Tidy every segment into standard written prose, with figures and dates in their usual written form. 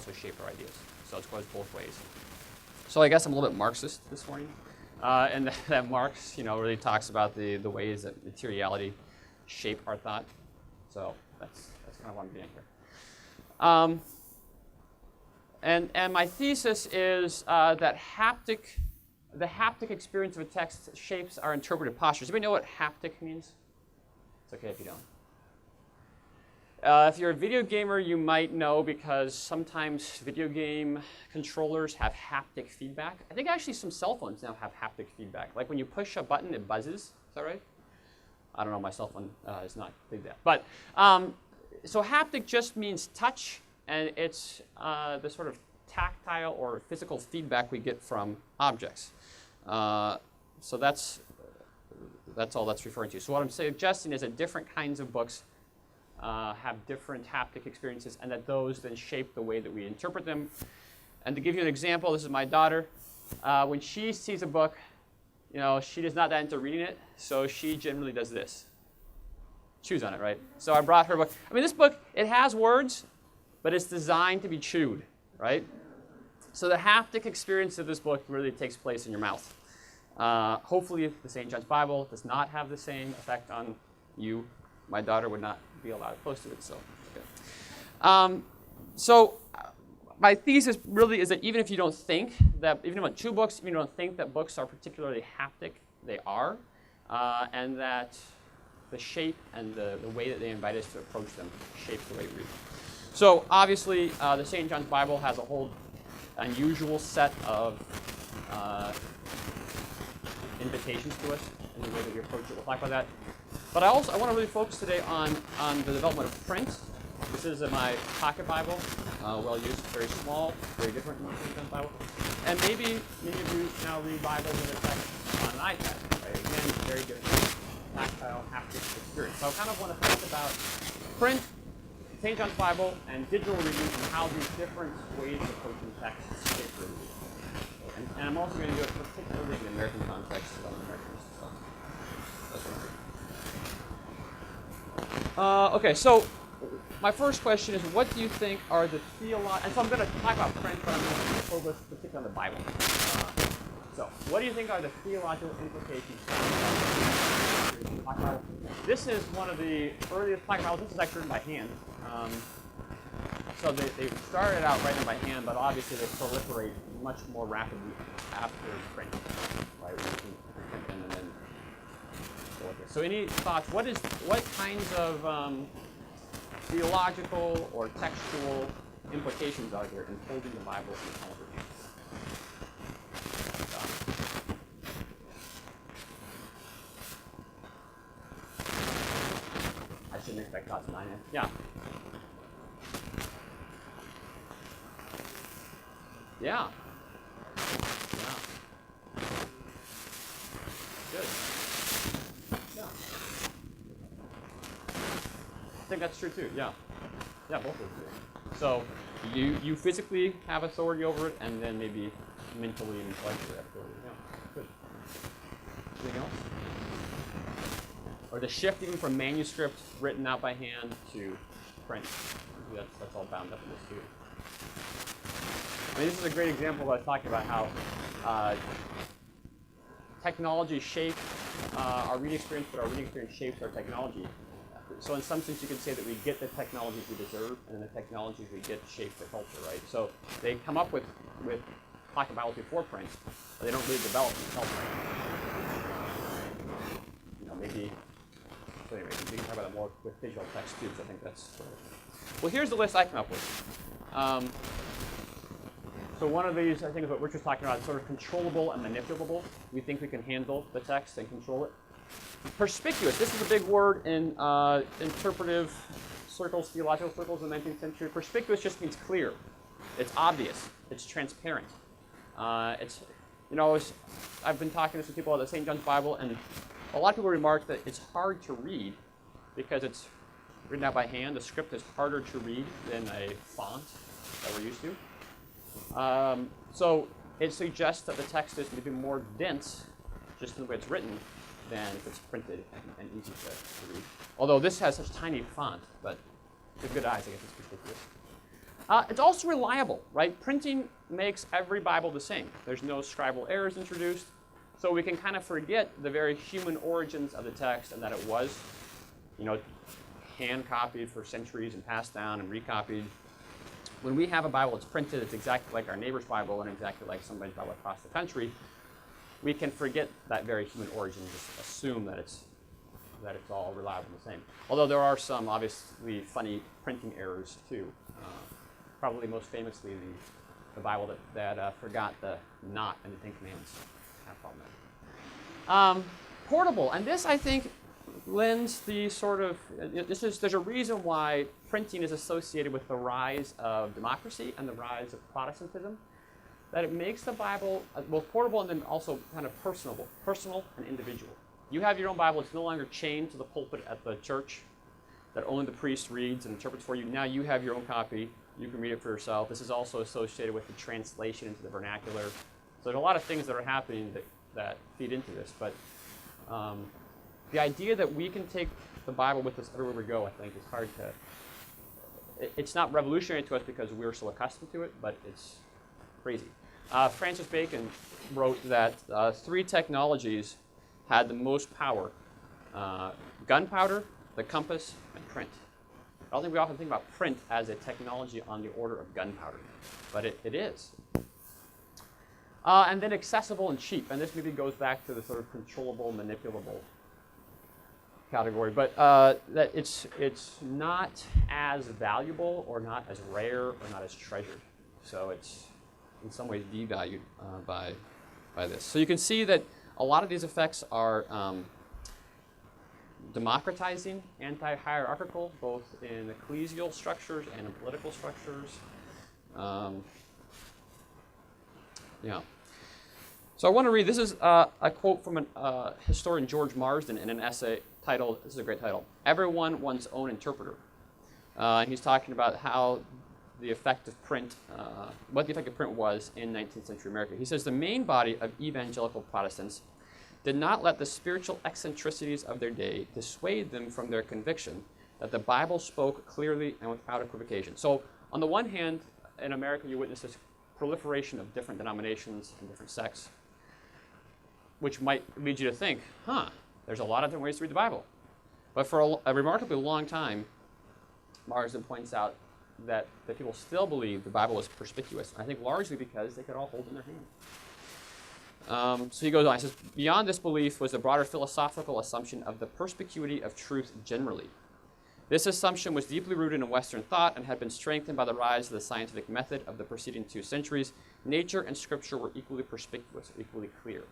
also shape our ideas. So it goes both ways. So I guess I'm a little bit Marxist this morning. And that Marx, really talks about the ways that materiality shape our thought. So that's kind of what I'm doing here. And my thesis is that the haptic experience of a text shapes our interpretive postures. Anybody know what haptic means? It's okay if you don't. If you're a video gamer, you might know because sometimes video game controllers have haptic feedback. I think actually some cell phones now have haptic feedback. Like when you push a button, it buzzes. Is that right? I don't know. My cell phone is not like that. But so haptic just means touch, and it's the sort of tactile or physical feedback we get from objects. So that's all that's referring to. So what I'm suggesting is that different kinds of books have different haptic experiences, and that those then shape the way that we interpret them. And to give you an example, this is my daughter. When she sees a book, she is not that into reading it, so she generally does this. Chews on it, right? So I brought her book. I mean, this book, it has words, but it's designed to be chewed, right? So the haptic experience of this book really takes place in your mouth. Hopefully, the St. John's Bible does not have the same effect on you. My daughter would not be allowed close to it, so okay. My thesis really is that even if you don't think that, even about two books, if you don't think that books are particularly haptic, they are, and that the shape and the way that they invite us to approach them shapes the way we read. So obviously, the St. John's Bible has a whole unusual set of invitations to us in the way that we approach it. We'll talk about that. But I want to really focus today on the development of print. This is my pocket Bible, well used, very small, very different from the St. John's Bible. And maybe many of you now read Bibles in a text on an iPad, right? Again, very different tactile, haptic experience. So I kind of want to think about print, St. John's Bible, and digital reading, and how these different ways of approaching text shape the reading. And I'm also going to do it particularly in the American context of Americans. So that's what I'm doing. Okay, so my first question is, what do you think are the theological, and so I'm going to talk about print, but I'm going to focus particularly on the Bible. So what do you think are the theological implications of the pocket Bible? This is one of the earliest pocket Bibles. This is actually written by hand. So they started out writing by hand, but obviously they proliferate much more rapidly after print, right? We can print them and then go with it. So any thoughts? What kinds of theological or textual implications are there in holding the Bible in the palm of your hand? I shouldn't expect thoughts from mine. Yeah. Yeah. Yeah. Good. Yeah. I think that's true too. Yeah. Yeah, both of them do. So you physically have authority over it, and then maybe mentally and intellectually have authority. Yeah. Good. Anything else? Or the shift even from manuscript written out by hand to print. That's all bound up in this too. I mean, this is a great example of what I was talking about, how technology shapes our reading experience, but our reading experience shapes our technology. So in some sense, you could say that we get the technologies we deserve, and the technologies we get shape the culture, right? So they come up with pocket Bibles before print, but they don't really develop until print. Maybe. So anyway, we can talk about that more with digital text too, because I think that's sort of. Well, here's the list I came up with. So one of these, I think, is what Rich was talking about, sort of controllable and manipulable. We think we can handle the text and control it. Perspicuous. This is a big word in interpretive circles, theological circles in the 19th century. Perspicuous just means clear. It's obvious. It's transparent. I've been talking to some people about the St. John's Bible, and a lot of people remark that it's hard to read because it's written out by hand. The script is harder to read than a font that we're used to. So it suggests that the text is maybe more dense, just in the way it's written, than if it's printed and easy to read. Although this has such tiny font, but with good eyes, I guess it's ridiculous. It's also reliable, right? Printing makes every Bible the same. There's no scribal errors introduced. So we can kind of forget the very human origins of the text and that it was, hand copied for centuries and passed down and recopied. When we have a Bible that's printed, it's exactly like our neighbor's Bible and exactly like somebody's Bible across the country. We can forget that very human origin and just assume that it's all reliable and the same. Although there are some obviously funny printing errors too. Probably most famously the Bible that forgot the not in the Ten Commandments. Portable, and this I think lends the sort of, there's a reason why printing is associated with the rise of democracy and the rise of Protestantism, that it makes the Bible both portable and then also kind of personal and individual. You have your own Bible, it's no longer chained to the pulpit at the church that only the priest reads and interprets for you. Now you have your own copy, you can read it for yourself. This is also associated with the translation into the vernacular. So there's a lot of things that are happening that feed into this, but the idea that we can take the Bible with us everywhere we go, I think, is hard to, it's not revolutionary to us because we're so accustomed to it, but it's crazy. Francis Bacon wrote that 3 technologies had the most power: gunpowder, the compass, and print. I don't think we often think about print as a technology on the order of gunpowder, but it is. And then accessible and cheap, and this maybe goes back to the sort of controllable, manipulable category, but that it's not as valuable or not as rare or not as treasured. So it's in some ways devalued by this. So you can see that a lot of these effects are democratizing, anti-hierarchical, both in ecclesial structures and in political structures. Yeah. So I want to read, this is a quote from historian George Marsden in an essay titled, this is a great title, "Everyone One's Own Interpreter." And he's talking about how the effect of print, what the effect of print was in 19th century America. He says, "The main body of evangelical Protestants did not let the spiritual eccentricities of their day dissuade them from their conviction that the Bible spoke clearly and without equivocation." So on the one hand, in America, you witness this proliferation of different denominations and different sects, which might lead you to think, there's a lot of different ways to read the Bible. But for a remarkably long time, Marsden points out that people still believe the Bible was perspicuous. I think largely because they could all hold it in their hand. So he goes on, he says, "Beyond this belief was the broader philosophical assumption of the perspicuity of truth generally. This assumption was deeply rooted in Western thought and had been strengthened by the rise of the scientific method of the preceding 2 centuries. Nature and Scripture were equally perspicuous, equally clear."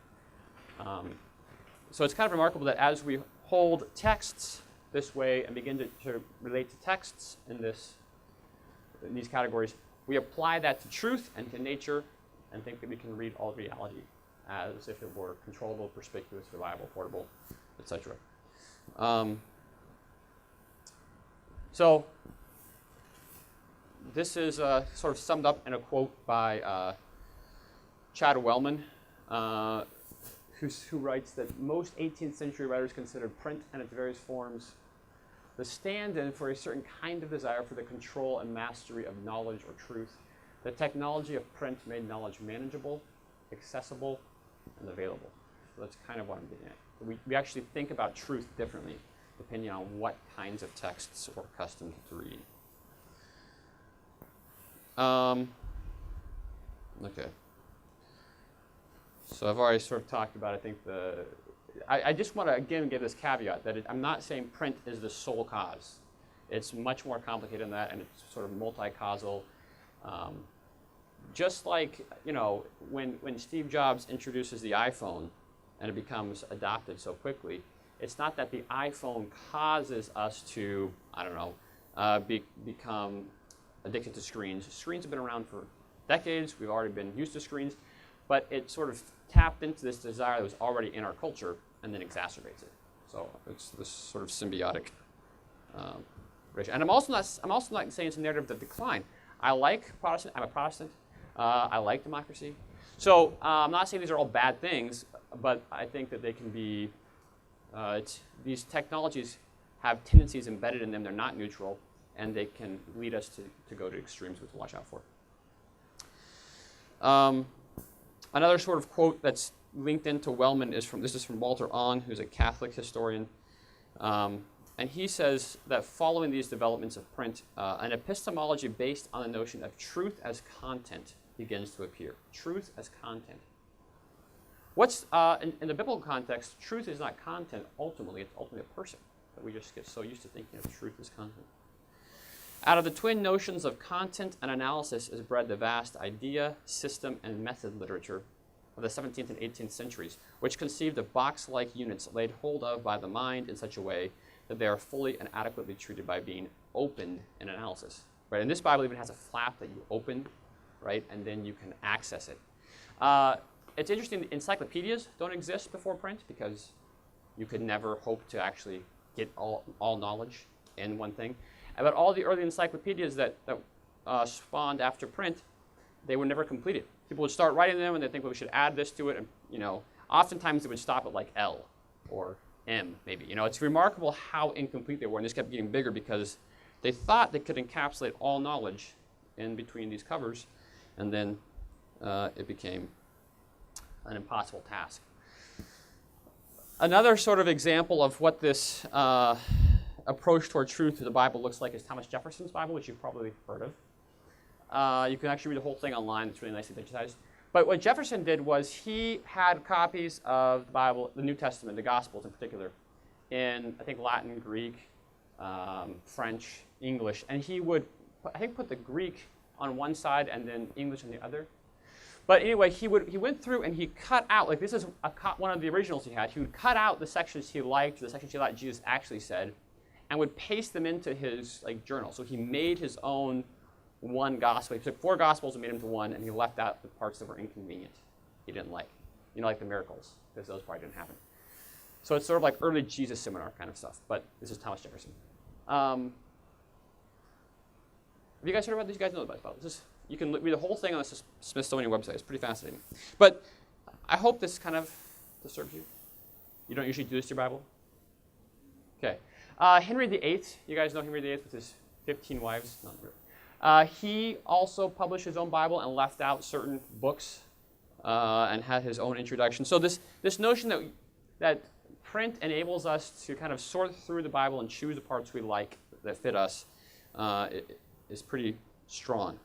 So it's kind of remarkable that as we hold texts this way and begin to relate to texts in these categories, we apply that to truth and to nature and think that we can read all reality as if it were controllable, perspicuous, reliable, portable, etc. So this is sort of summed up in a quote by Chad Wellman, who writes that most 18th century writers considered print and its various forms the stand-in for a certain kind of desire for the control and mastery of knowledge or truth. The technology of print made knowledge manageable, accessible, and available. So that's kind of what I'm getting at. We actually think about truth differently depending on what kinds of texts we're accustomed to read. Okay. So I've already sort of talked about, I think, I just want to, again, give this caveat that I'm not saying print is the sole cause. It's much more complicated than that, and it's sort of multi-causal. Just like, when Steve Jobs introduces the iPhone and it becomes adopted so quickly, it's not that the iPhone causes us to, become addicted to screens. Screens have been around for decades. We've already been used to screens. But it sort of tapped into this desire that was already in our culture and then exacerbates it. So it's this sort of symbiotic relation. And I'm also not saying it's a narrative of decline. I like Protestant. I'm a Protestant. I like democracy. So I'm not saying these are all bad things, but I think that they can be, these technologies have tendencies embedded in them. They're not neutral. and they can lead us to go to extremes we have to watch out for. Another sort of quote that's linked into Wellman is from Walter Ahn, who's a Catholic historian. And he says that following these developments of print, an epistemology based on the notion of truth as content begins to appear. Truth as content. What's, in the biblical context, truth is not content ultimately, it's ultimately a person. But we just get so used to thinking of truth as content. Out of the twin notions of content and analysis is bred the vast idea, system, and method literature of the 17th and 18th centuries, which conceived of box-like units laid hold of by the mind in such a way that they are fully and adequately treated by being opened in analysis. Right? And this Bible even has a flap that you open, right, and then you can access it. It's interesting, encyclopedias don't exist before print because you could never hope to actually get all knowledge in one thing. But all the early encyclopedias that spawned after print, they were never completed. People would start writing them and they think, well, we should add this to it. And, oftentimes they would stop at like L or M, maybe. It's remarkable how incomplete they were, and this kept getting bigger because they thought they could encapsulate all knowledge in between these covers, and then it became an impossible task. Another sort of example of what this approach toward truth to the Bible looks like is Thomas Jefferson's Bible, which you've probably heard of. You can actually read the whole thing online. It's really nicely digitized. But what Jefferson did was he had copies of the Bible, the New Testament, the Gospels in particular, in, I think, Latin, Greek, French, English. And he would, I think, put the Greek on one side and then English on the other. But anyway, he went through and he cut out, like this is one of the originals he had. He would cut out the sections he liked, the sections he thought Jesus actually said, and would paste them into his journal. So he made his own one gospel. He took 4 gospels and made them to one, and he left out the parts that were inconvenient he didn't like. Like the miracles, because those probably didn't happen. So it's sort of like early Jesus seminar kind of stuff, but this is Thomas Jefferson. Have you guys heard about this? You guys know about this? You can read the whole thing on the Smithsonian website. It's pretty fascinating. But I hope this kind of disturbs you. You don't usually do this to your Bible? Okay. Henry VIII, you guys know Henry VIII with his 15 wives? Not really. He also published his own Bible and left out certain books and had his own introduction. So this notion that print enables us to kind of sort through the Bible and choose the parts we like that fit us is pretty strong.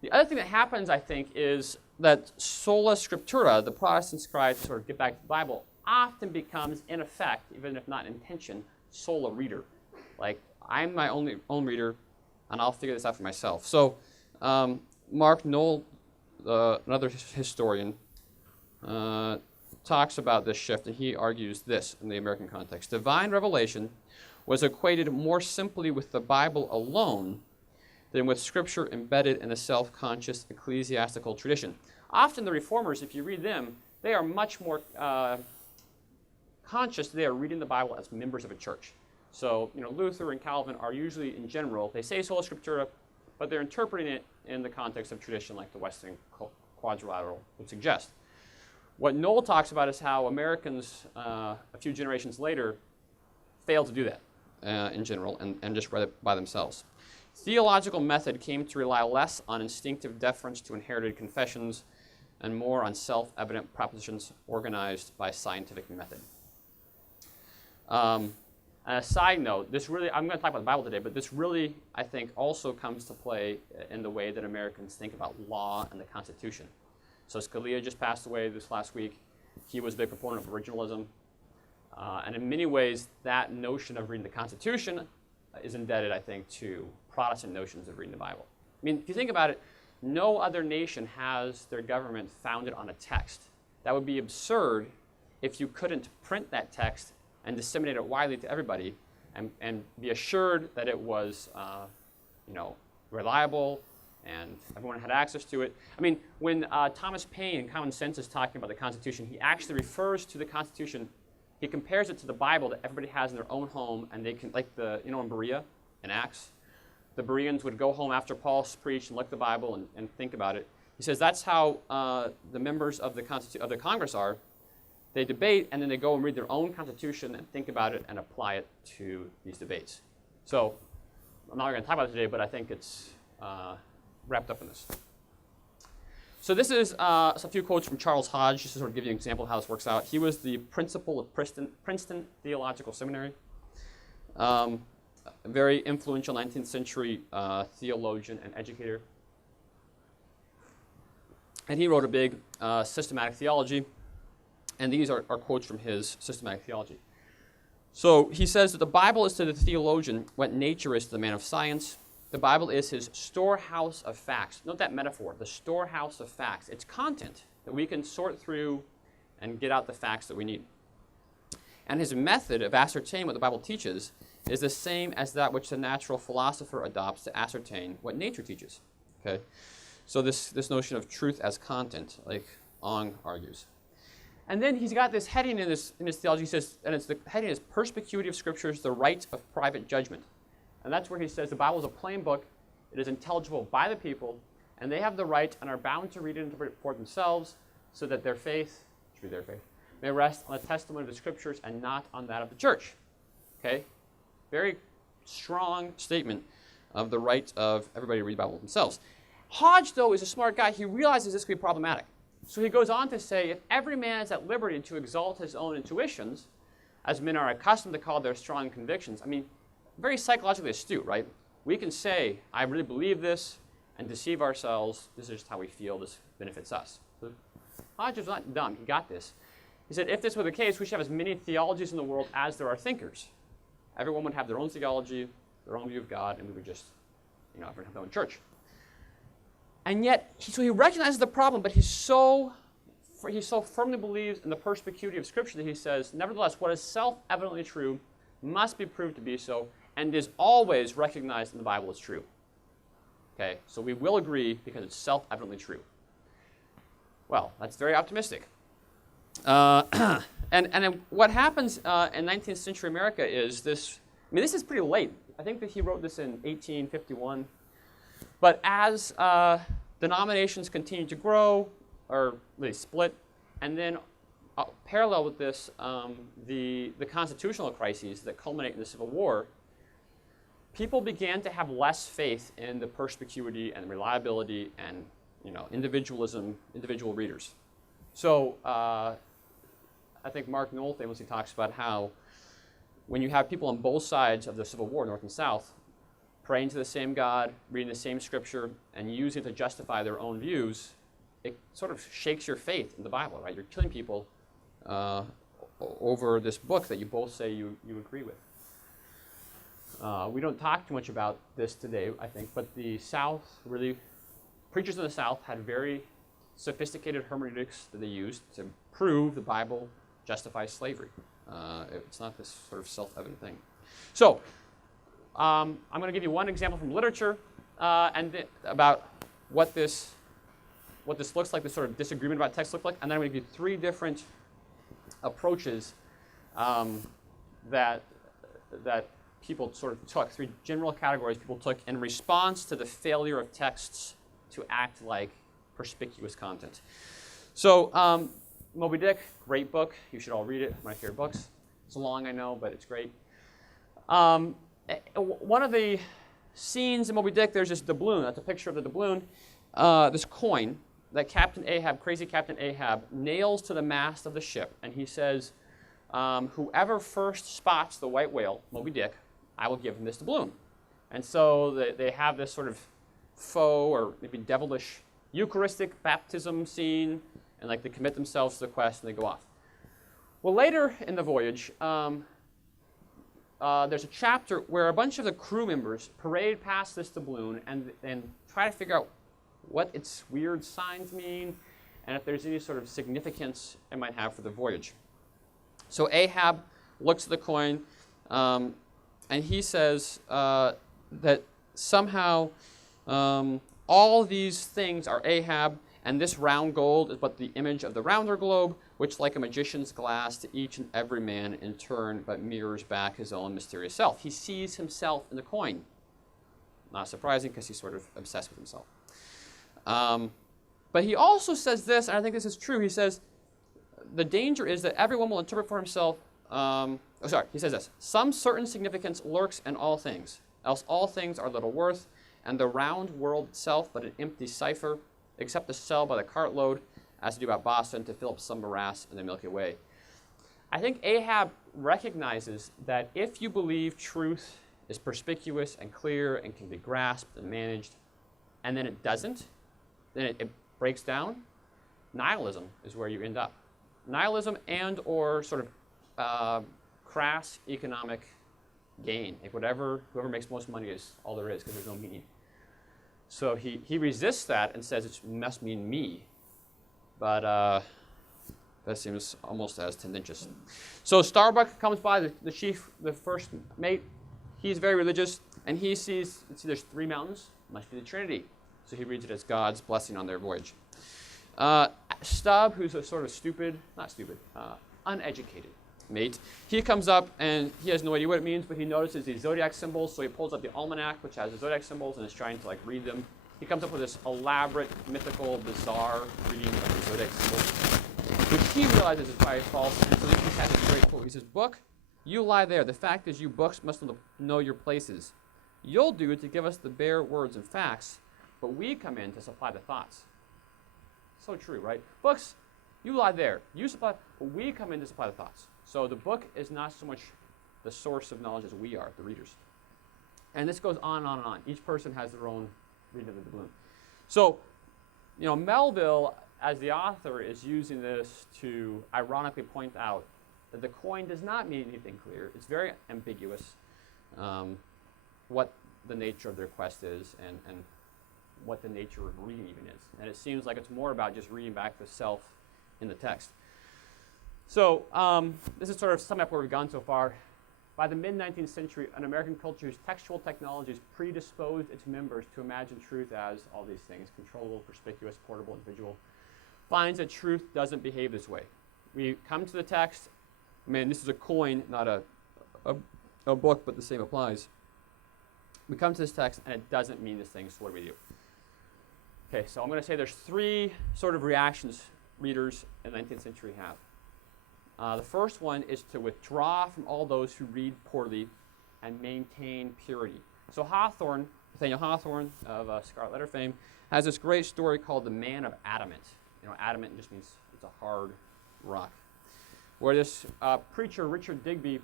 The other thing that happens, I think, is that sola scriptura, the Protestants try to sort of get back to the Bible, often becomes, in effect, even if not intention, sola reader. Like, I'm my own reader, and I'll figure this out for myself. So Mark Knoll, another historian, talks about this shift, and he argues this in the American context. Divine revelation was equated more simply with the Bible alone than with Scripture embedded in a self-conscious ecclesiastical tradition. Often the Reformers, if you read them, they are much more conscious they are reading the Bible as members of a church. So, Luther and Calvin are usually, in general, they say sola scriptura, but they're interpreting it in the context of tradition like the Western Quadrilateral would suggest. What Knoll talks about is how Americans, a few generations later, failed to do that in general and just read it by themselves. Theological method came to rely less on instinctive deference to inherited confessions and more on self-evident propositions organized by scientific method. And a side note, I'm going to talk about the Bible today, but this really, I think, also comes to play in the way that Americans think about law and the Constitution. So Scalia just passed away this last week. He was a big proponent of originalism. And in many ways, that notion of reading the Constitution is indebted, I think, to Protestant notions of reading the Bible. I mean, if you think about it, no other nation has their government founded on a text. That would be absurd if you couldn't print that text and disseminate it widely to everybody and be assured that it was reliable and everyone had access to it. I mean, when Thomas Paine in Common Sense is talking about the Constitution, he actually refers to the Constitution, he compares it to the Bible that everybody has in their own home, and they can, like in Berea, in Acts, the Bereans would go home after Paul preached and look at the Bible and think about it. He says that's how the members of the Congress are. They debate, and then they go and read their own Constitution and think about it and apply it to these debates. So I'm not going to talk about it today, but I think it's wrapped up in this. So this is a few quotes from Charles Hodge, just to sort of give you an example of how this works out. He was the principal of Princeton Theological Seminary, a very influential 19th century theologian and educator. And he wrote a big systematic theology, and these are quotes from his systematic theology. So he says that the Bible is to the theologian what nature is to the man of science. The Bible is his storehouse of facts. Note that metaphor, the storehouse of facts. It's content that we can sort through and get out the facts that we need. And his method of ascertaining what the Bible teaches is the same as that which the natural philosopher adopts to ascertain what nature teaches. Okay? So this notion of truth as content, like Ong argues. And then he's got this heading in his theology. He says, and the heading is Perspicuity of Scriptures, the Right of Private Judgment. And that's where he says the Bible is a plain book. It is intelligible by the people, and they have the right and are bound to read and interpret it for themselves, so that their faith, which be their faith, may rest on the testimony of the Scriptures and not on that of the church. Okay? Very strong statement of the right of everybody to read the Bible themselves. Hodge, though, is a smart guy. He realizes this could be problematic. So he goes on to say, if every man is at liberty to exalt his own intuitions, as men are accustomed to call their strong convictions, I mean, very psychologically astute, right? We can say, I really believe this, and deceive ourselves. This is just how we feel. This benefits us. So Hodge was not dumb. He got this. He said, if this were the case, we should have as many theologies in the world as there are thinkers. Everyone would have their own theology, their own view of God, and we would just, everyone have their own church. And yet, so he recognizes the problem, but he so firmly believes in the perspicuity of Scripture that he says, nevertheless, what is self-evidently true must be proved to be so, and is always recognized in the Bible as true. Okay, so we will agree because it's self-evidently true. Well, that's very optimistic. And then what happens in 19th century America is this. I mean, this is pretty late. I think that he wrote this in 1851. But as denominations continue to grow, or they split, and then parallel with this, the constitutional crises that culminate in the Civil War, people began to have less faith in the perspicuity and reliability and individualism, individual readers. So I think Mark Knoll famously talks about how when you have people on both sides of the Civil War, North and South, praying to the same God, reading the same Scripture, and using it to justify their own views, it sort of shakes your faith in the Bible, right? You're killing people over this book that you both say you agree with. We don't talk too much about this today, I think, but the South preachers in the South had very sophisticated hermeneutics that they used to prove the Bible justifies slavery. It's not this sort of self-evident thing. So, I'm going to give you one example from literature about what this looks like, this sort of disagreement about text looks like, and then I'm going to give you three different approaches that people sort of took, three general categories people took in response to the failure of texts to act like perspicuous content. So, Moby Dick, great book. You should all read it. One of my favorite books. It's long, I know, but it's great. One of the scenes in Moby Dick, there's this doubloon. That's a picture of the doubloon. This coin that Captain Ahab, crazy Captain Ahab, nails to the mast of the ship. And he says, whoever first spots the white whale, Moby Dick, I will give him this doubloon. And so they have this sort of faux or maybe devilish Eucharistic baptism scene, and like they commit themselves to the quest and they go off. Well, later in the voyage, there's a chapter where a bunch of the crew members parade past this doubloon and try to figure out what its weird signs mean and if there's any sort of significance it might have for the voyage. So Ahab looks at the coin and he says that somehow all these things are Ahab, and this round gold is but the image of the rounder globe, which like a magician's glass to each and every man in turn but mirrors back his own mysterious self. He sees himself in the coin. Not surprising because he's sort of obsessed with himself. But he also says this, and I think this is true. He says the danger is that everyone will interpret for himself. He says this: some certain significance lurks in all things, else all things are little worth, and the round world itself but an empty cipher, except to sell by the cartload, as to do about Boston, to fill up some morass in the Milky Way. I think Ahab recognizes that if you believe truth is perspicuous and clear and can be grasped and managed, and then it doesn't, then it breaks down, nihilism is where you end up. Nihilism and or sort of crass economic gain. Like whoever makes most money is all there is because there's no meaning. So he resists that and says it must mean me. But that seems almost as tendentious. So Starbuck comes by, the chief, the first mate. He's very religious, and he sees, there's 3 mountains, must be the Trinity. So he reads it as God's blessing on their voyage. Stubb, who's a sort of uneducated mate, he comes up and he has no idea what it means, but he notices these zodiac symbols, so he pulls up the almanac, which has the zodiac symbols, and is trying to read them. He comes up with this elaborate, mythical, bizarre reading of the zodiac symbols, which he realizes is probably false, and so he has a great quote. He says, "Book, you lie there. The fact is you books must know your places. You'll do to give us the bare words and facts, but we come in to supply the thoughts." So true, right? Books, you lie there. You supply, but we come in to supply the thoughts. So the book is not so much the source of knowledge as we are, the readers. And this goes on and on and on. Each person has their own reading of the doubloon. So, Melville, as the author, is using this to ironically point out that the coin does not mean anything clear. It's very ambiguous what the nature of their quest is and what the nature of reading even is. And it seems like it's more about just reading back the self in the text. So this is sort of summing up where we've gone so far. By the mid-19th century, an American culture's textual technologies predisposed its members to imagine truth as all these things: controllable, perspicuous, portable, individual. Finds that truth doesn't behave this way. We come to the text. This is a coin, not a book, but the same applies. We come to this text, and it doesn't mean this thing, so what do we do? Okay, so I'm going to say there's 3 sort of reactions readers in the 19th century have. The first one is to withdraw from all those who read poorly and maintain purity. So Nathaniel Hawthorne of Scarlet Letter fame, has this great story called The Man of Adamant. Adamant just means it's a hard rock. Where this preacher, Richard Digby,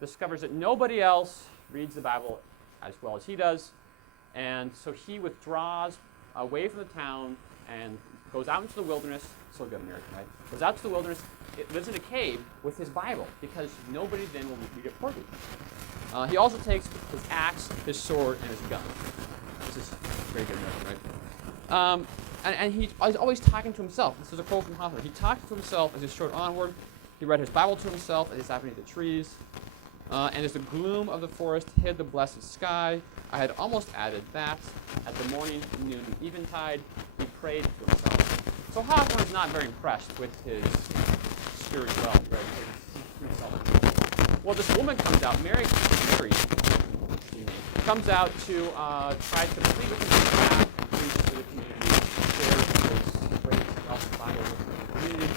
discovers that nobody else reads the Bible as well as he does. And so he withdraws away from the town and goes out into the wilderness. So good American, right? Goes out to the wilderness, lives in a cave with his Bible because nobody then will read it poorly. He also takes his axe, his sword, and his gun. This is very good American, right? And he's always talking to himself. This is a quote from Hawthorne. He talked to himself as he strode onward. He read his Bible to himself as he sat beneath the trees. And as the gloom of the forest hid the blessed sky, I had almost added that at the morning, noon, and eventide, he prayed to himself. So Hawthorne is not very impressed with his spirituality, right? Well, this woman comes out, Mary, comes out to try to plead with him on behalf, preach to the community, share his great gospel Bible with the community.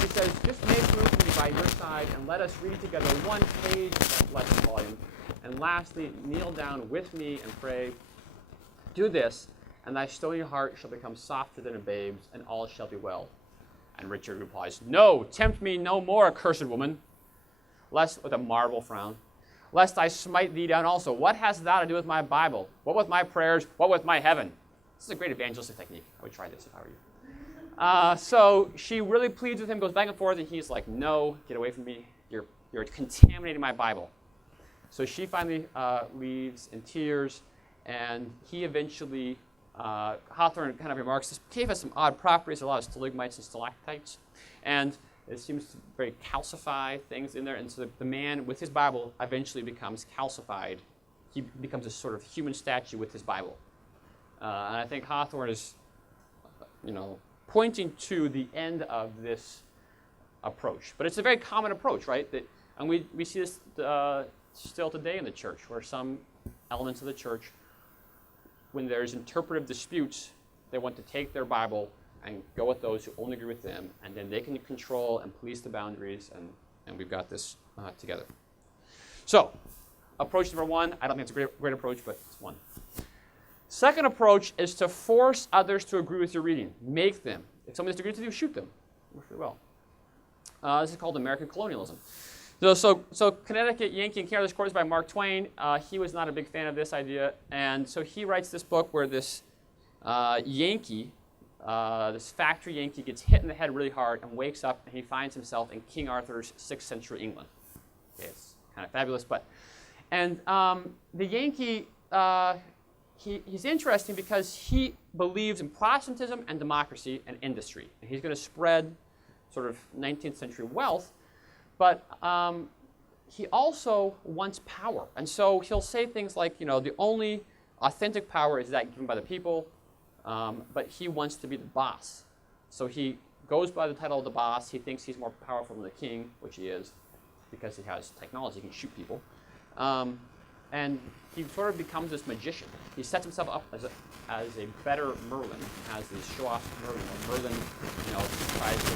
He says, just make room for me by your side and let us read together one page of that blessed volume. And lastly, kneel down with me and pray. Do this, and thy stony heart shall become softer than a babe's, and all shall be well. And Richard replies, no, tempt me no more, accursed woman, lest, with a marble frown, lest I smite thee down also. What hast thou to do with my Bible? What with my prayers? What with my heaven? This is a great evangelistic technique. I would try this if I were you. So she really pleads with him, goes back and forth, and he's like, no, get away from me. You're contaminating my Bible. So she finally leaves in tears, and he eventually, Hawthorne kind of remarks, this cave has some odd properties, a lot of stalagmites and stalactites, and it seems to very calcify things in there, and so the man with his Bible eventually becomes calcified. He becomes a sort of human statue with his Bible. And I think Hawthorne is, pointing to the end of this approach. But it's a very common approach, right? And we see this still today in the church, where some elements of the church, when there's interpretive disputes, they want to take their Bible and go with those who only agree with them, and then they can control and police the boundaries, and we've got this together. So, approach number one. I don't think it's a great approach, but it's one. Second approach is to force others to agree with your reading. Make them. If somebody disagrees with you, shoot them. Works really well. This is called American colonialism. So Connecticut, Yankee, and Canada, this quote is by Mark Twain. He was not a big fan of this idea, and so he writes this book where this Yankee, this factory Yankee, gets hit in the head really hard and wakes up, and he finds himself in King Arthur's 6th century England. Okay, it's kind of fabulous, and the Yankee, he's interesting because he believes in Protestantism and democracy and industry, and he's going to spread sort of 19th century wealth. But he also wants power. And so he'll say things like, the only authentic power is that given by the people, but he wants to be the boss. So he goes by the title of the boss. He thinks he's more powerful than the king, which he is, because he has technology. He can shoot people. And he sort of becomes this magician. He sets himself up as a better Merlin, as the show-off Merlin. Merlin, tries to...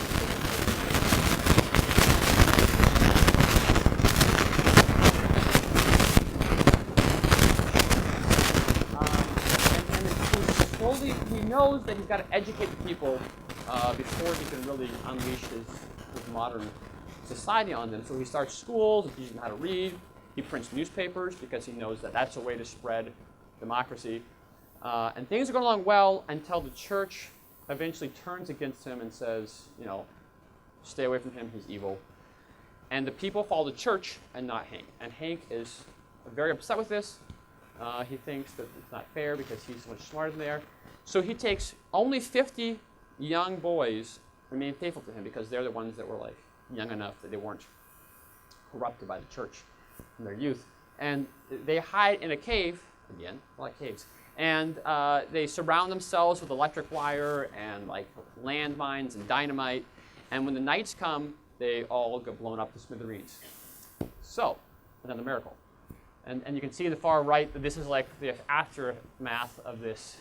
He knows that he's got to educate the people before he can really unleash his modern society on them. So he starts schools, he teaches them how to read. He prints newspapers because he knows that that's a way to spread democracy. And things are going along well until the church eventually turns against him and says, stay away from him, he's evil. And the people follow the church and not Hank. And Hank is very upset with this. He thinks that it's not fair because he's so much smarter than they are. So he takes only 50 young boys remain faithful to him because they're the ones that were young enough that they weren't corrupted by the church in their youth. And they hide in a cave, again, a lot of caves, and they surround themselves with electric wire and landmines and dynamite. And when the knights come, they all get blown up to smithereens. So, another miracle. And you can see in the far right that this is the aftermath of this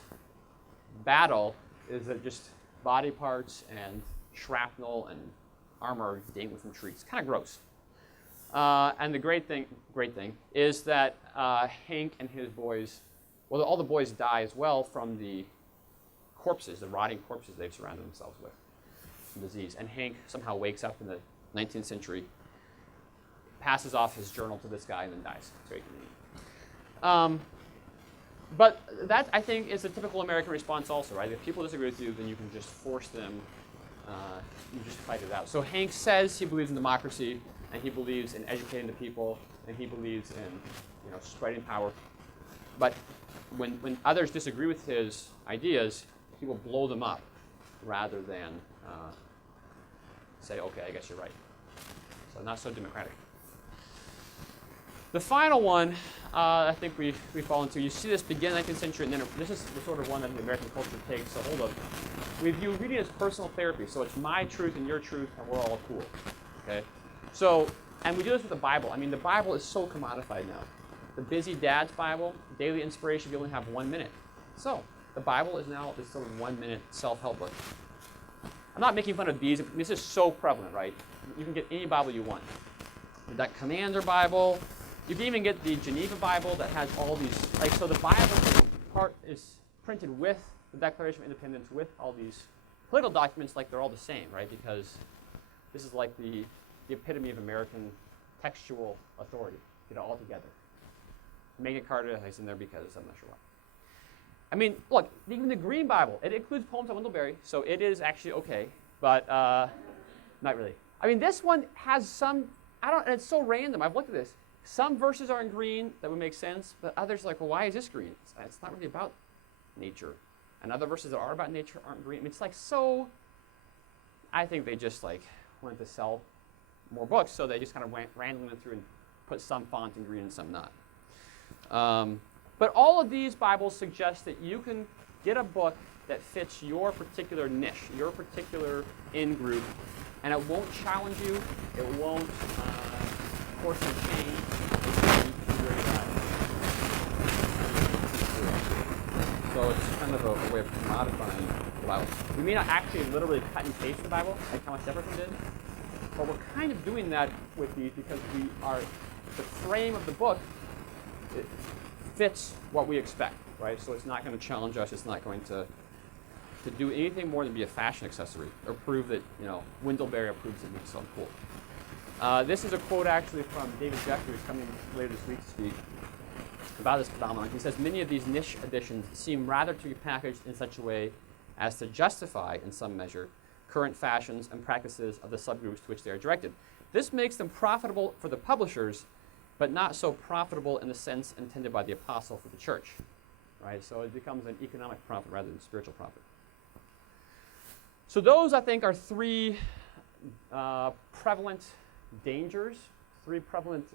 battle, is that just body parts and shrapnel and armor dangling from trees. Kind of gross. And the great thing is that Hank and his boys, all the boys die as well from the corpses, the rotting corpses they've surrounded themselves with, disease. And Hank somehow wakes up in the 19th century, passes off his journal to this guy, and then dies. It's very convenient. But that, I think, is a typical American response also, right? If people disagree with you, then you can just force them, you just fight it out. So Hank says he believes in democracy, and he believes in educating the people, and he believes in spreading power. But when others disagree with his ideas, he will blow them up rather than say, okay, I guess you're right. So not so democratic. The final one, I think we fall into, you see this begin 19th century, and then this is the sort of one that the American culture takes a hold of. We view reading as personal therapy, so it's my truth and your truth, and we're all cool, okay? So, and we do this with the Bible. I mean, the Bible is so commodified now. The busy dad's Bible, daily inspiration, you only have 1 minute. So, the Bible is now this sort of 1 minute self-help book. I'm not making fun of these. This is so prevalent, right? You can get any Bible you want. That Commander Bible. You can even get the Geneva Bible that has all these, so the Bible part is printed with the Declaration of Independence, with all these political documents, they're all the same, right? Because this is the epitome of American textual authority. Get it all together. Magna Carta is in there because I'm not sure why. I mean, look, even the Green Bible, it includes poems on Wendell so it is actually okay, but not really. I mean, this one has some, and it's so random. I've looked at this. Some verses are in green that would make sense, but others are well, why is this green? It's not really about nature. And other verses that are about nature aren't green. I mean, it's so, I think they just wanted to sell more books, so they just kind of randomly went through and put some font in green and some not. But all of these Bibles suggest that you can get a book that fits your particular niche, your particular in-group, and it won't challenge you, it won't force you to change. So it's kind of a way of modifying the Bible. We may not actually literally cut and paste the Bible like Thomas Jefferson did, but we're kind of doing that with these because the frame of the book it fits what we expect, right? So it's not going to challenge us. It's not going to do anything more than be a fashion accessory or prove that, Windleberry approves it makes something cool. This is a quote actually from David Jeffrey, who's coming later this week to speak about this phenomenon. He says, many of these niche editions seem rather to be packaged in such a way as to justify, in some measure, current fashions and practices of the subgroups to which they are directed. This makes them profitable for the publishers, but not so profitable in the sense intended by the apostle for the church, right? So it becomes an economic profit rather than spiritual profit. So those, I think, are three prevalent dangers, three prevalent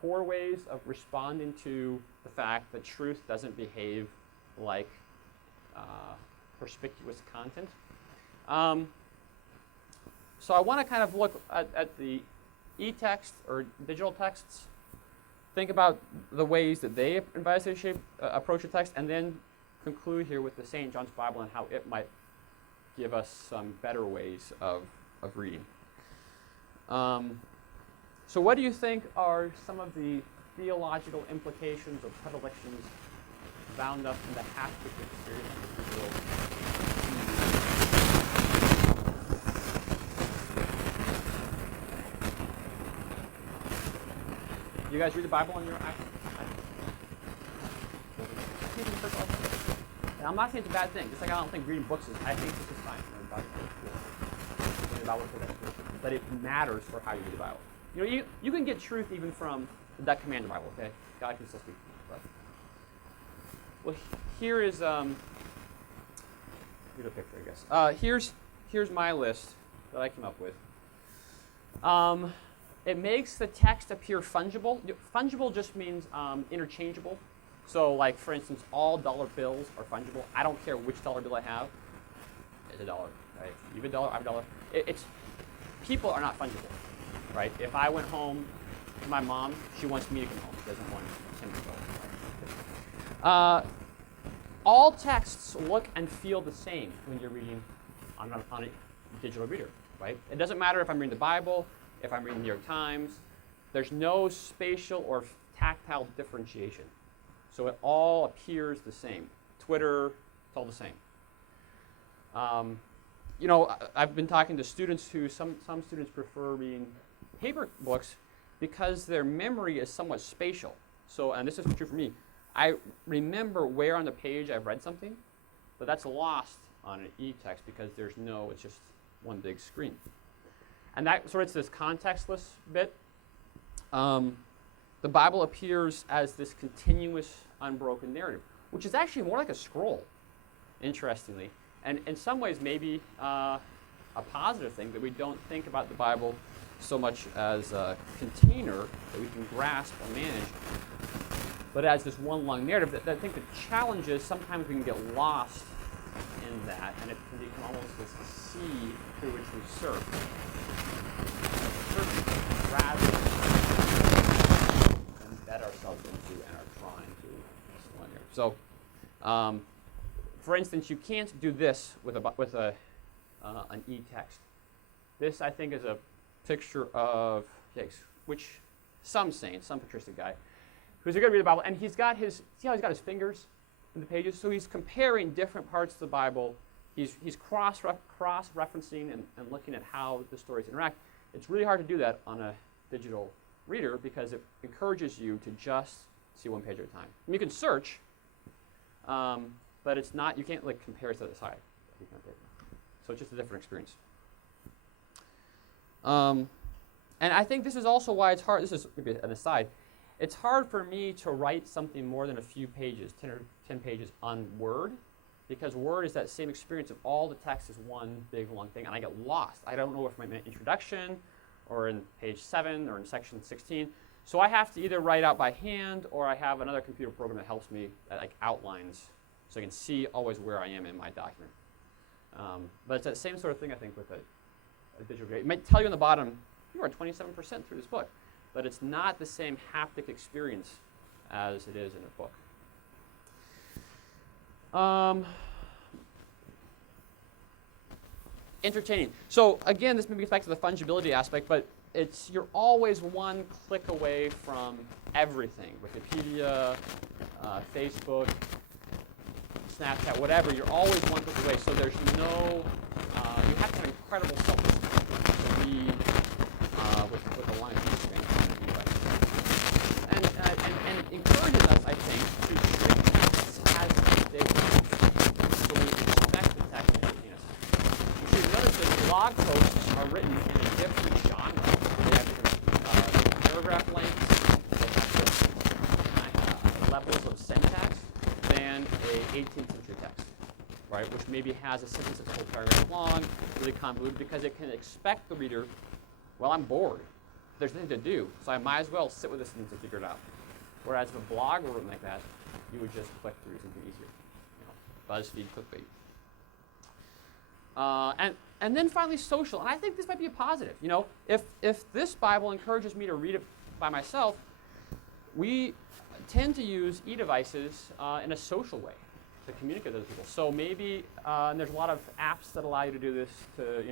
poor ways of responding to the fact that truth doesn't behave like perspicuous content. So I want to kind of look at the e-text or digital texts, think about the ways that they invite us to approach a text, and then conclude here with the St. John's Bible and how it might give us some better ways of reading. So what do you think are some of the theological implications or predilections bound up in the haptic experience of the digital? You guys read the Bible on your iPad? And I'm not saying it's a bad thing. Just like I don't think reading books is, I think this is fine. But it matters for how you read the Bible. You can get truth even from the Duck Commander Bible, okay? God can still speak to you. But. Well, here is, here's a picture, I guess. Here's my list that I came up with. It makes the text appear fungible. Fungible just means interchangeable. So, like, for instance, all dollar bills are fungible. I don't care which dollar bill I have. It's $1, right? You have $1, I have $1. People are not fungible, right? If I went home to my mom, she wants me to come home. She doesn't want him to go. All texts look and feel the same when you're reading on a digital reader, right? It doesn't matter if I'm reading the Bible, if I'm reading the New York Times. There's no spatial or tactile differentiation. So it all appears the same. Twitter, it's all the same. I've been talking to students who, some students prefer reading paper books because their memory is somewhat spatial. So, and this is true for me, I remember where on the page I've read something, but that's lost on an e-text because it's just one big screen. And that sort of this contextless bit. The Bible appears as this continuous, unbroken narrative, which is actually more like a scroll, interestingly. And in some ways, maybe a positive thing that we don't think about the Bible so much as a container that we can grasp or manage, but as this one long narrative. That I think the challenge is sometimes we can get lost in that, and it can become almost this sea through which we surf. Rather than embed ourselves into and are trying to one here. So, for instance, you can't do this with an e-text. This, I think, is a picture of which some patristic guy, who's going to read the Bible, and he's got his fingers in the pages, so he's comparing different parts of the Bible. He's cross-referencing and looking at how the stories interact. It's really hard to do that on a digital reader because it encourages you to just see one page at a time. And you can search, but it's not. You can't compare it to the side. So it's just a different experience. And I think this is also why it's hard. This is maybe an aside. It's hard for me to write something more than a few pages, 10 pages on Word, because Word is that same experience of all the text is one big long thing, and I get lost. I don't know if I'm in introduction or in page 7 or in section 16. So I have to either write out by hand or I have another computer program that helps me that outlines so I can see always where I am in my document. But it's that same sort of thing, I think, with a digital grade. It might tell you on the bottom, you are 27% through this book, but it's not the same haptic experience as it is in a book. Entertaining. So again, this maybe gets back to the fungibility aspect, but you're always one click away from everything. Wikipedia, Facebook, Snapchat, whatever. You're always one click away. So there's no. You have to have incredible self-discipline to read with a line of span. And it encourages us, I think, to treat texts as they are. So we expect the text to contain us. You should notice that blog posts are written in a different genre. They have different paragraph lengths, they have different levels of syntax than a 18th century text, right? Which maybe has a sentence that's a whole paragraph long, really convoluted, because it can expect the reader, well, I'm bored. There's nothing to do, so I might as well sit with this and figure it out. Whereas if a blog were written like that, you would just click through something easier. BuzzFeed, clickbait. And then finally social, and I think this might be a positive. If this Bible encourages me to read it by myself, we tend to use e-devices in a social way to communicate with other people. So maybe, and there's a lot of apps that allow you to do this, to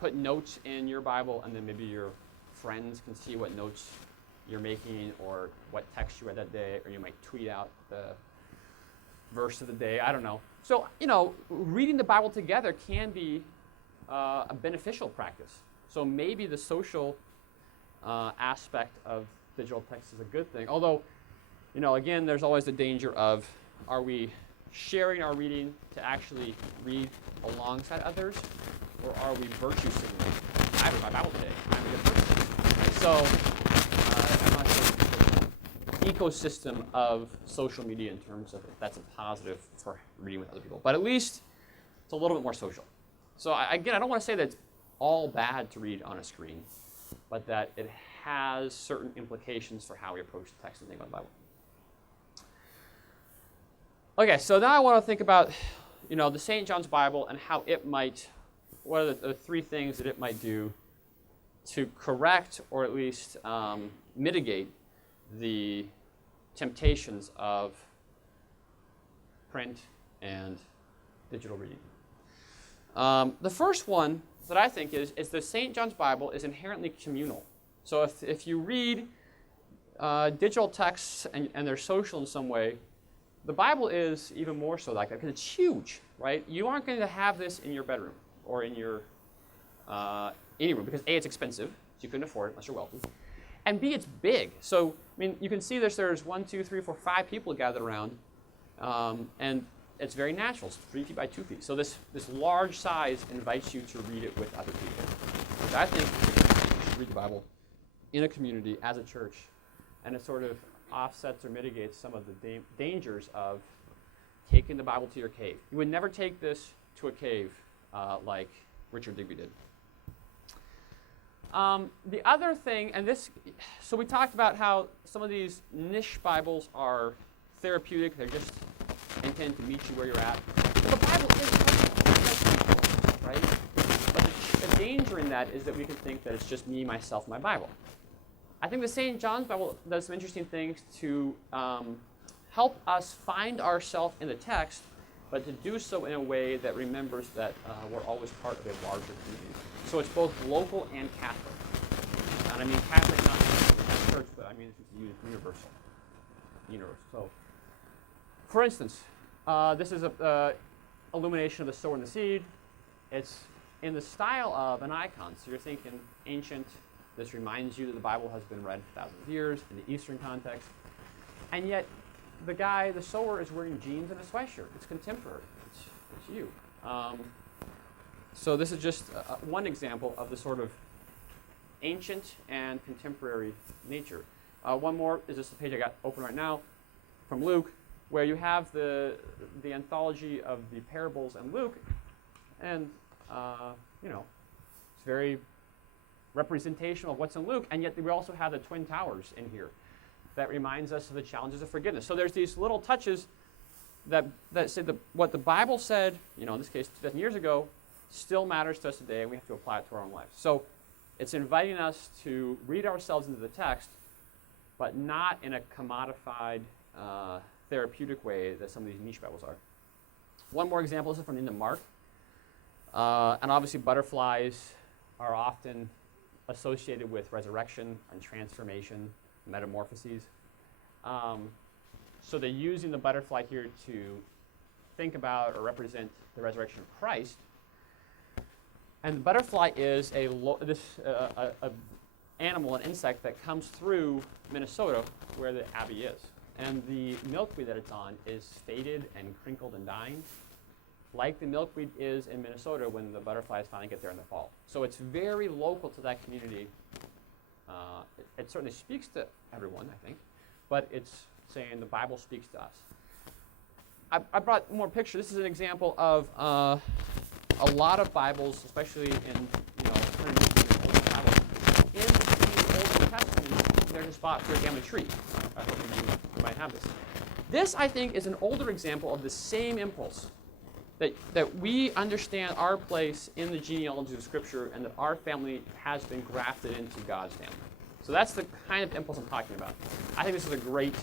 put notes in your Bible, and then maybe your friends can see what notes you're making or what text you read that day, or you might tweet out the verse of the day. I don't know. So, reading the Bible together can be a beneficial practice. So maybe the social aspect of digital text is a good thing. Although, again, there's always the danger of, are we sharing our reading to actually read alongside others, or are we virtue signaling? I read my Bible today. I'm a good person. So, I'm not sure the ecosystem of social media in terms of if that's a positive for reading with other people. But at least it's a little bit more social. So again, I don't want to say that it's all bad to read on a screen, but that it has certain implications for how we approach the text and think about the Bible. Okay, so now I want to think about, the St. John's Bible and how it might, what are the three things that it might do to correct or at least mitigate the temptations of print and digital reading. The first one that I think is the St. John's Bible is inherently communal. So if you read digital texts and they're social in some way, the Bible is even more so like that because it's huge, right? You aren't going to have this in your bedroom or in your any room because A, it's expensive, so you couldn't afford it unless you're wealthy, and B, it's big. So you can see there's 1, 2, 3, 4, 5 people gathered around, and it's very natural. It's 3 feet by 2 feet. So this large size invites you to read it with other people. So I think you should read the Bible in a community as a church, and it sort of offsets or mitigates some of the dangers of taking the Bible to your cave. You would never take this to a cave like Richard Digby did. The other thing, so we talked about how some of these niche Bibles are therapeutic. They're just intended to meet you where you're at. Well, the Bible is personal, right? But the danger in that is that we can think that it's just me, myself, my Bible. I think the St. John's Bible does some interesting things to help us find ourselves in the text, but to do so in a way that remembers that we're always part of a larger community. So it's both local and Catholic. And I mean Catholic not just the church, but I mean it's universal. So, for instance, this is a illumination of the sower and the seed. It's in the style of an icon. So you're thinking ancient. This reminds you that the Bible has been read for thousands of years in the Eastern context. And yet, the sower, is wearing jeans and a sweatshirt. It's contemporary. It's you. So this is just one example of the sort of ancient and contemporary nature. One more is just the page I got open right now from Luke, where you have the anthology of the parables in Luke, and it's very representational of what's in Luke, and yet we also have the Twin Towers in here that reminds us of the challenges of forgiveness. So there's these little touches that say what the Bible said, in this case 2,000 years ago, still matters to us today, and we have to apply it to our own lives. So it's inviting us to read ourselves into the text, but not in a commodified, therapeutic way that some of these niche Bibles are. One more example, this is from the end of Mark. And obviously butterflies are often associated with resurrection and transformation, metamorphoses. So they're using the butterfly here to think about or represent the resurrection of Christ. And the butterfly is a animal, an insect that comes through Minnesota where the abbey is. And the milkweed that it's on is faded and crinkled and dying, like the milkweed is in Minnesota when the butterflies finally get there in the fall. So it's very local to that community. It certainly speaks to everyone, I think, but it's saying the Bible speaks to us. I brought more pictures. This is an example of a lot of Bibles, especially in, underneath the Old Bible. In the Old Testament, there's a spot for a family tree. I hope you might have this. This, I think, is an older example of the same impulse, that we understand our place in the genealogy of Scripture and that our family has been grafted into God's family. So that's the kind of impulse I'm talking about. I think this is a great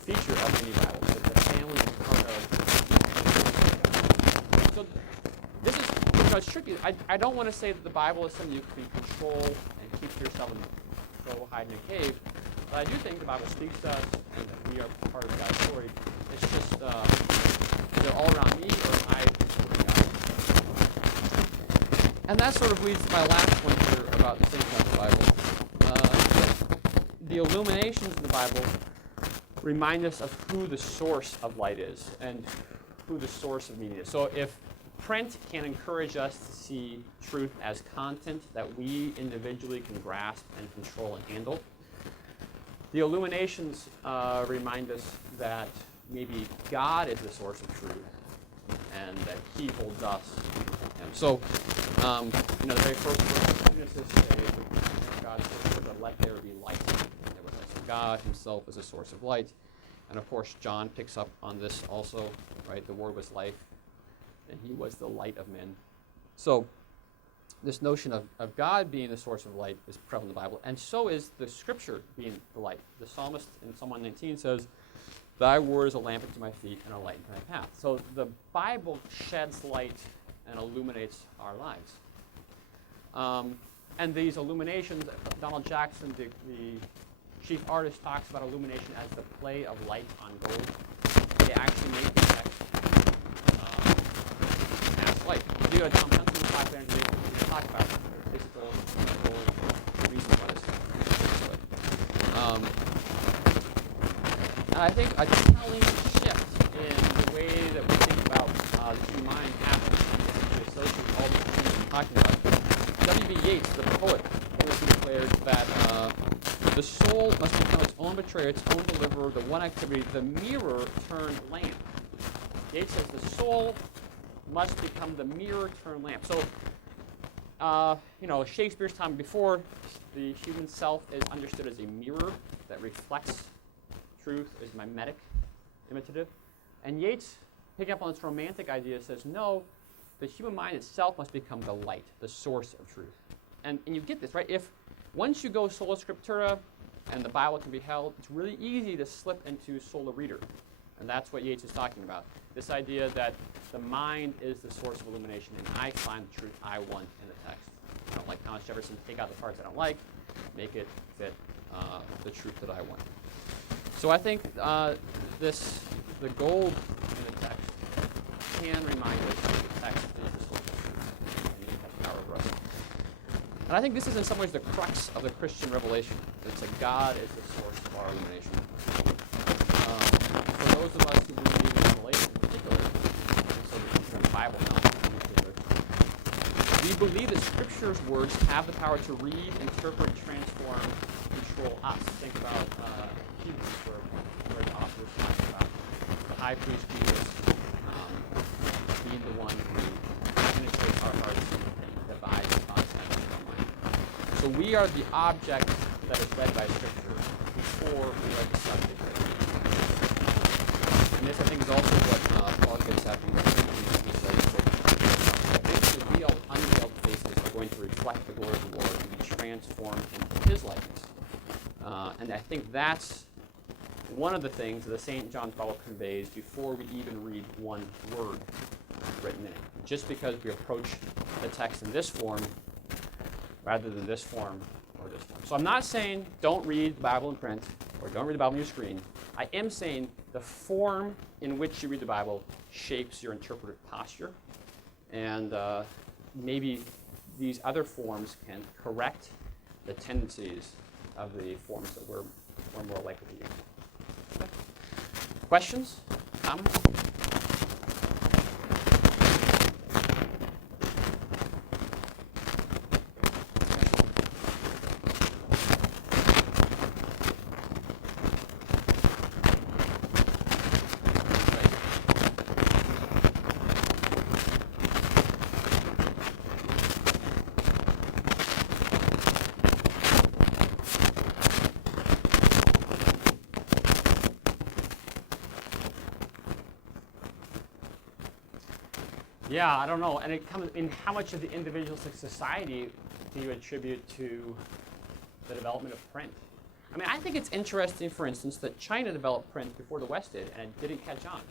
feature of any Bible, that the family is part of. So this is, it's tricky. I don't want to say that the Bible is something you can control and keep to yourself and go hide in a cave. But I do think the Bible speaks to us and that we are part of God's story. It's just they're all around me, or am I God? And that sort of leads to my last point here about the things about the Bible. The Illuminations in the Bible remind us of who the source of light is and who the source of meaning is. So if print can encourage us to see truth as content that we individually can grasp and control and handle, the Illuminations remind us that maybe God is the source of truth and that he holds us in him. So, the very first verse of Genesis says, God said, let there be light. And there was light. So God himself is a source of light. And of course, John picks up on this also, right? The Word was life, and he was the light of men. So this notion of God being the source of light is prevalent in the Bible, and so is the Scripture being the light. The psalmist in Psalm 119 says, thy word is a lamp unto my feet and a light unto my path. So the Bible sheds light and illuminates our lives. And these illuminations, Donald Jackson, the chief artist, talks about illumination as the play of light on gold. They actually make the text as light. The video Tom Huntsman talked about today, we talk about physical reason why this is. And I think a telling shift in the way that we think about the human mind happens to associate all the things we're talking about. W.B. Yeats, the poet, famously declared that the soul must become its own betrayer, its own deliverer, the one activity, the mirror turned lamp. Yeats says the soul must become the mirror turned lamp. So, Shakespeare's time before, the human self is understood as a mirror that reflects truth, is mimetic, imitative. And Yeats, picking up on this romantic idea, says, no, the human mind itself must become the light, the source of truth. And you get this, right? If once you go sola scriptura and the Bible can be held, it's really easy to slip into sola reader. And that's what Yeats is talking about. This idea that the mind is the source of illumination, and I find the truth I want in the text. I don't like Thomas Jefferson, take out the parts I don't like, make it fit the truth that I want. So I think the gold in the text can remind us that the text is the source of truth, and it has power over us. And I think this is in some ways the crux of the Christian revelation. It's that God is the source of our illumination. For those of us who believe in Revelation in particular, and so the Bible now in particular, we believe that Scripture's words have the power to read, interpret, transform, control us. Think about Hebrews, where the author is talking about the high priest Jesus being the one who penetrates our hearts and divides the thoughts and our mind. So we are the object that is read by Scripture before we are the subject of it. And this, I think, is also what Paul gets at when he says that basically we all unveiled faces are going to reflect the glory of the Lord and be transformed into His likeness. And I think that's one of the things that the St. John's Bible conveys before we even read one word written in it. Just because we approach the text in this form rather than this form or this form. So I'm not saying don't read the Bible in print or don't read the Bible on your screen. I am saying the form in which you read the Bible shapes your interpretive posture, and maybe these other forms can correct the tendencies of the forms that we're more likely to use. Okay. Questions? Comments? Yeah, I don't know. And it comes in how much of the individualistic society do you attribute to the development of print? I mean, I think it's interesting, for instance, that China developed print before the West did, and it didn't catch on.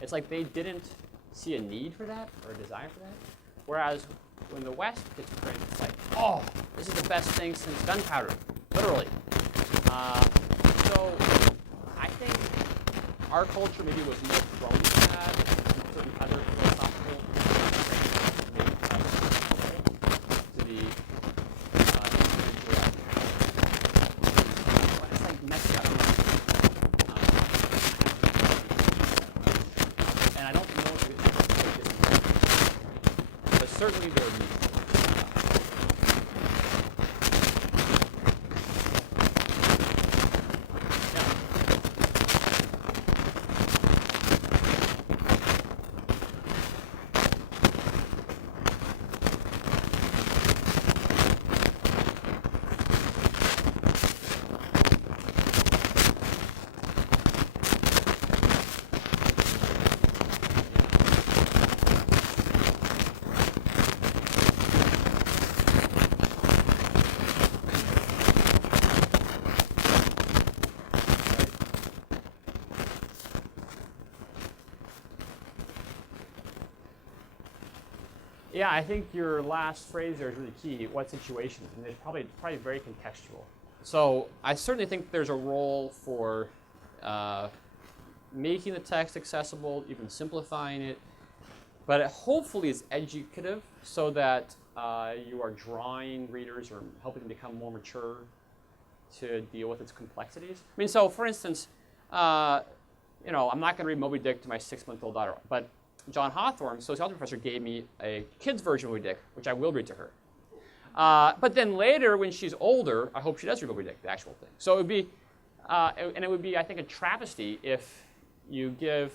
It's like they didn't see a need for that or a desire for that. Whereas when the West gets print, it's like, oh, this is the best thing since gunpowder, literally. So I think our culture maybe was more prone to that than certain other philosophical to the individual. It's like messed up. And I don't know if it's but certainly there are needs. Yeah, I think your last phrase there is really key. What situations? And it's probably very contextual. So I certainly think there's a role for making the text accessible, even simplifying it. But it hopefully is educative so that you are drawing readers or helping them become more mature to deal with its complexities. I mean, so for instance, I'm not going to read Moby Dick to my 6-month-old daughter, but John Hawthorne, sociology professor, gave me a kid's version of Moby Dick, which I will read to her. But then later, when she's older, I hope she does read Moby Dick, the actual thing. So it would be, and it would be, I think, a travesty if you give,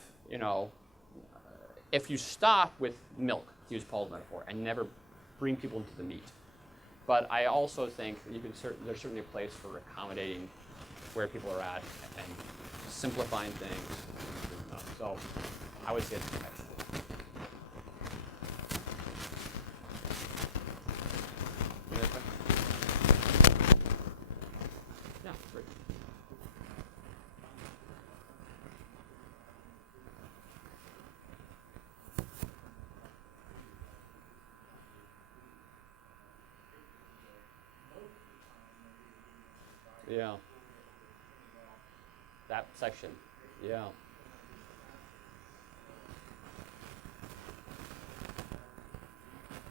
if you stop with milk, to use Paul's metaphor, and never bring people into the meat. But I also think that there's certainly a place for accommodating where people are at and simplifying things. So I would say it's contextual. Yeah, great. Yeah. That section. Yeah.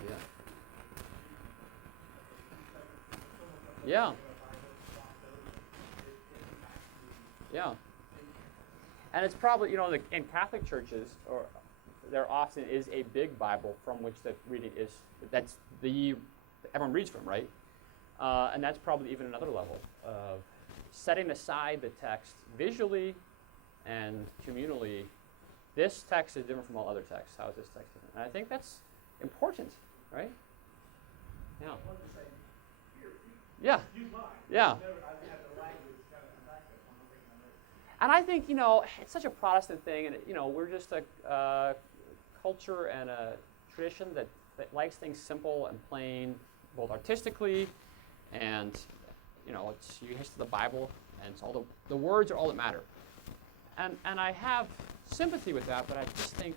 Yeah. Yeah. Yeah. And it's probably, in Catholic churches, there often is a big Bible from which the reading is, everyone reads from, right? And that's probably even another level of setting aside the text visually and communally. This text is different from all other texts. How is this text different? And I think that's important, right? Yeah. Yeah. Yeah. And I think, it's such a Protestant thing, and, we're just a culture and a tradition that likes things simple and plain, both artistically and, it's you get to the Bible, and it's all the words are all that matter. And I have sympathy with that, but I just think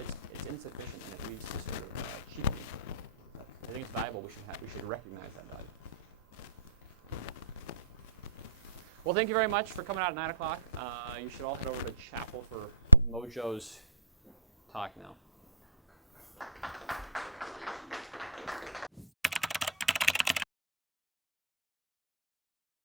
it's insufficient, and it leads to sort of cheapening. think it's valuable. We should recognize that value. Well, thank you very much for coming out at 9 o'clock. You should all head over to chapel for Mojo's talk now.